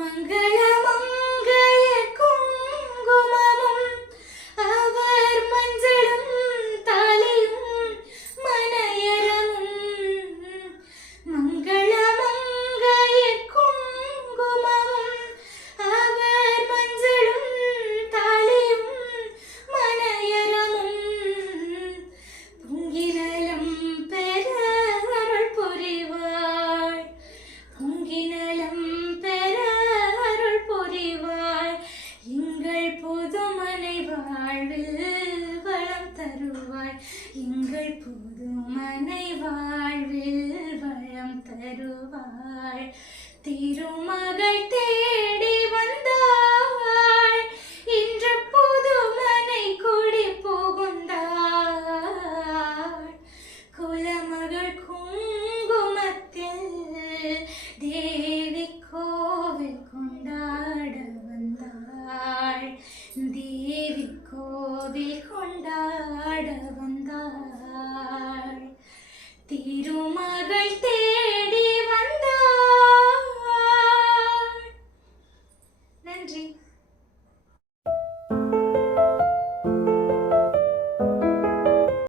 மங்களமங்கைய குங்குமமும் அவர் மஞ்சளும் தாலியும் மனையரமும். மங்களமங்கைய குங்குமமும் அவர் மஞ்சளும் தாலியும் மனையரமும். பொங்கினலம் பெற அருள் புரிவாய், பொங்கினலம் பெற அருள் புரிவாய். எங்கள் புதுமனை வாழ்வில் வளம் தருவாய், எங்கள் புதுமனை வாழ்வில் வளம் தருவாய். திருமகள் தேடி வந்தாய், இன்று புதுமனை குடி புகுந்தாய். குலமகள் குங்குமத்தில் தேவி கோவில் கொண்டாட வந்தாள், தேவி கோவில் கொண்டாட வந்தாள். திருமகள்